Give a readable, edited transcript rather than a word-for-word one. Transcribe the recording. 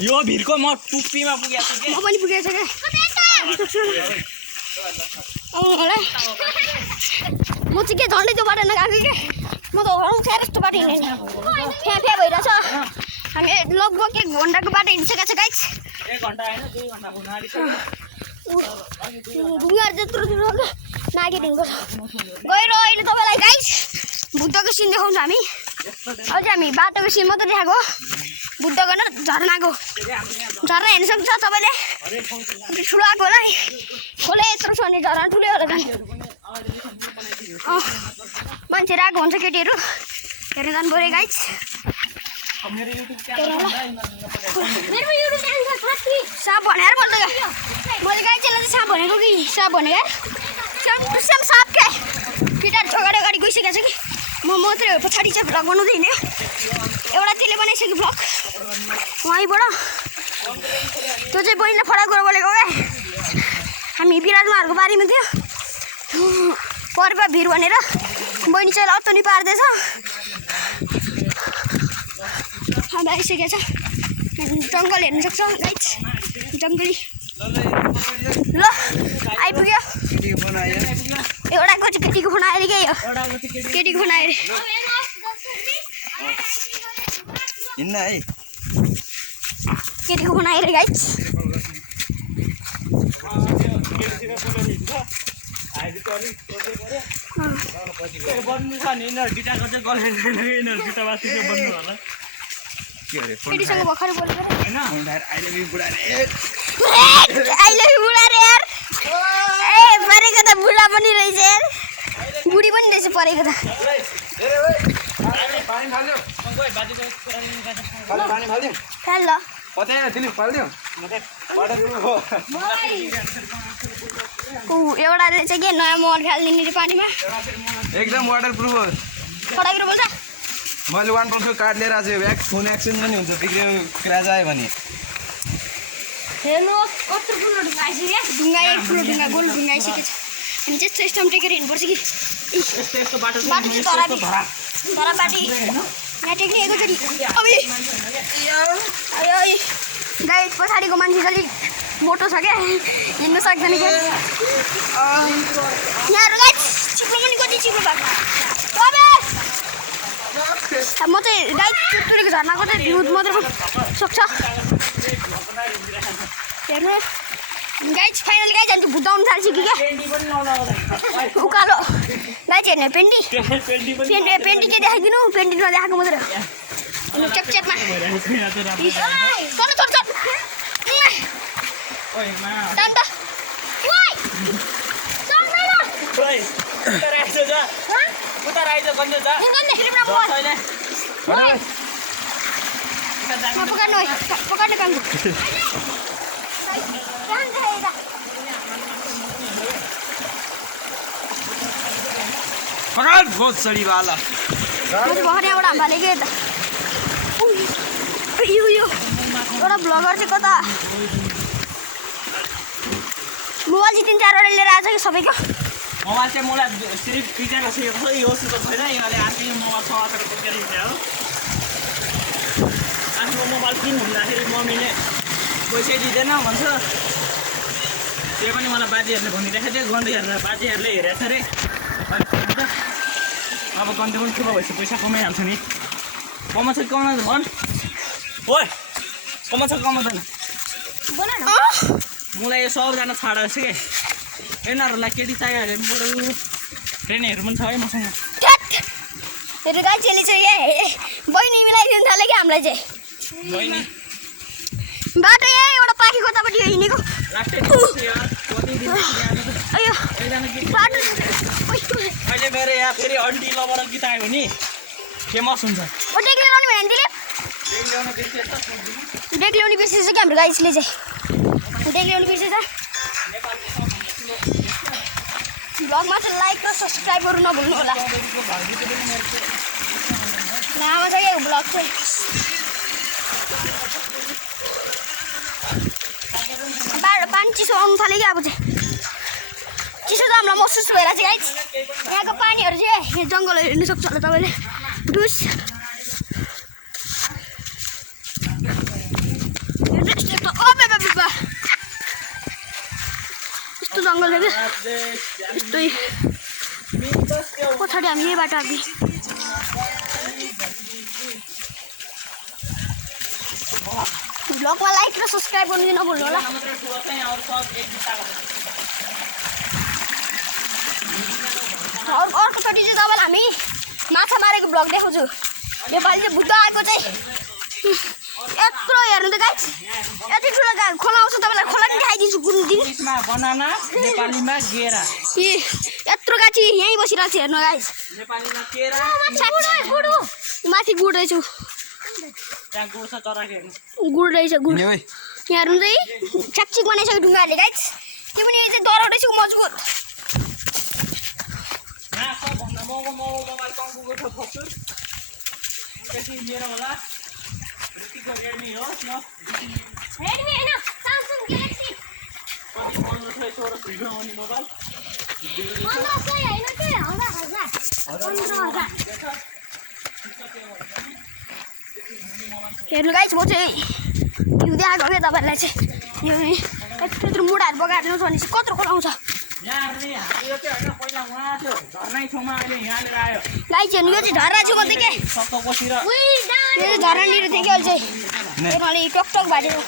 यो भिरको म टुप्पीमा पुगेको छु के म पनि पुगेको छु के होला म चाहिँ के झन्डै त्यो बाटो नगएको के म त हराउँछ यस्तो बाटो हिँड्ने फ्या फ्या भइरहेछ हामी लगभग 1 घन्टाको बाटो हिँडिसकेको छ गाइस 1 घन्टा हैन 2 घन्टा पुग्न आँटिसक्यो ढुङ्गाहरू त्यत्रो नागिदिनु पर्छ गएर अहिले तपाईँलाई गाइस बुद्धको सिन देखाउँछ हामी अझै हामी बाटोको सिन मात्रै देखाएको बुद्धको न झरनाको झरना हेर्न सक्छ तपाईँले ठुलो आएको होला नि खोले यत्रो छ भने झरना ठुलै होला जाने मान्छेहरू आएको हुन्छ केटीहरू हेर्न जानु पऱ्यो गाइस साप भनेर मैले गाइसलाई चाहिँ साप भनेको कि साप भनेको सेम साप क्या केटाहरू अगाडि अगाडि गइसकेको छ कि म मात्रै हो पछाडि चाहिँ भ्लग बनाउँदै हिँड्यो एउटा त्यसले बनाइसक्यो भ्लग वहीँबाट त्यो चाहिँ बहिनीले फरक गरेर बोलेको क्या हामी बिराजमाहरूको बारीमा थियो पर्व भिर भनेर बहिनी चाहिँ अत्तनी पार्दैछ हामी आइसकेको छ जङ्गल हेर्नु सक्छ गाइस जङ्गली ल आइपुग्यो एउटाको चाहिँ केटीको फोन आएर के हो केटीको फोन आएर हिँड्न है केटीको फोन आएर गाइस केटीसँग भर्खरै बोलेको आई लभ यु बुढा रे यार ए परेको त बुढा पनि रहेछ यार बुढी पनि रहेछ परेको त ल एउटाले चाहिँ के नयाँ मोबाइल खेलिदिने रे पानीमा एकदम वाटरप्रुफ हो फटाकेर बोल्छ मैले 1.5 कार्ड लिएर आएको छु फोन एक्सचेन्ज पनि हुन्छ बिग्रियो क्र्याच आयो भने हेर्नुहोस् कत्रो ठुलो ढुङ्गा आइसक्यो ढुङ्गा एक ठुलो ढुङ्गा गोल ढुङ्गा आइसकेको छ हामी त्यस्तो स्टम टेकेर हिँड्नुपर्छ कि बाटो धरापाटी यहाँ टेक्ने एकैचोटि गाइस पछाडिको मान्छे चाहिँ अलिक मोटो छ क्या हिँड्नु सक्दैन क्या यहाँहरू गाइस चिप्लो पनि कति चिप्लो भएको म चाहिँ गाइस तुरेको झर्नाको चाहिँ भ्यू मात्रै सक्छ हेर्नु गाइस फाइनल गाइस अन्त भुताउनु थाल्छ कि क्या उकालो गाइस हेर्ने पेन्टी पेन्टी के देखाइदिनु पेन्टी नदेखाएको मात्रै हो चेकमा पकाड्ने काम पकड बहुत सडी वाला भर्खर यहाँबाट हाम्राले के एउटा ब्लगर चाहिँ कता मोबाइल चाहिँ 3-4वटा लिएर आएको छ कि सबैको मोबाइल चाहिँ मलाई सिर्फ पिजाको सिकेको छ यो सुतो छैन यहाँले अर्कै मोबाइल समातेर बोकेर हिँड्ने हो आफ्नो मोबाइल किन भन्दाखेरि मम्मीले पैसा दिँदैन भन्छ त्यो पनि मलाई बाजेहरूले भनिरहेको थियो गन्धीहरूलाई बाजेहरूले हेरेको छ अरे अब गन्धी पनि ठुलो भएपछि पैसा कमाइहाल्छ नि कमाउँछ कमाउँदैन भन् ओ कमाउँछ कमाउँदैन मलाई यो सबजना छाडेको छु कि यिनीहरूलाई केटी चाहियो भने बरु ट्रेनहरू पनि छ है मसँग गाइस चाहिँ बहिनी मिलाइदिनु थाल्यो कि हामीलाई चाहिँ बहिनी बाटो यहाँ एउटा पाखी कतापट्टि हिँडेको अहिले मेरो यहाँ फेरि अन्टी लबाट गीत आयो भने फेमस हुन्छ डेक ल्याउने भने दिले डेक ल्याउने बिर्सेछ कि हाम्रो गाइसले चाहिँ डेक ल्याउने बिर्सेछ भ्लगमा चाहिँ लाइक र सब्सक्राइब गर्नु नभुल्नु होला लामो छ क्या भ्लग चाहिँ पानी चिसो आउनु थाल्यो कि अब चाहिँ चिसो त हामीलाई महसुस भइरहेको छ गाइस यहाँको पानीहरू चाहिँ यहाँ जङ्गलहरू हेर्नु सक्छ होला तपाईँले डुस खोलेको यस्तै पछाडि हामी यही बाटो आएको भ्लगमा लाइक र सब्सक्राइब गर्नु चाहिँ नभुल्नु होला अर्कोचोटि चाहिँ तपाईँलाई हामी माछा मारेको भ्लग देखाउँछु नेपाली चाहिँ बुद्ध आएको चाहिँ यत्रो हेर्नु त गाइस यति ठुलो खोला आउँछ तपाईँलाई खोला पनि देखाइदिन्छु कुन दिन बनाना नेपालीमा गेरा यत्रो गाछी यहीँ बसिरहेको छ हेर्नु गाइस नेपालीमा केरा माथि गुड रहेछु त्यहाँ गुड छ चरा हेर्नु गुड रहेछ गुड हिँड्यो है। यहाँ हेर्नु चाहिँ छ्याकछिक बनाइसक्यो ढुङ्गाहरूले गाइस त्यो पनि चाहिँ डराउ रहेछ मजबुत यहाँ सबभन्दा महँगो मोबाइल कम्पुको छ फोक्सु एकैछिन लिएर होला यतिको रेडमी हो न रेडमी हैन सामसङ ग्यालेक्सी 1500 1600 आउने मोबाइल 1500 हैन के 15,000 हेर्नु गाइस म चाहिँ हिउँदै आएको क्या तपाईँहरूलाई चाहिँ यो यत्रो मुढाहरू बगाएर भने चाहिँ कत्रो आउँछ यहाँ नि यो चाहिँ होइन पहिला उहाँ थियो झर्नै ठाउँमा अहिले यहाँनिर आयो गाइस हेर्नु यो चाहिँ झर्रा छु म चाहिँ के सत्तो बसेर यो चाहिँ झर्रानिर थियो कि अहिले चाहिँ टकटक भएको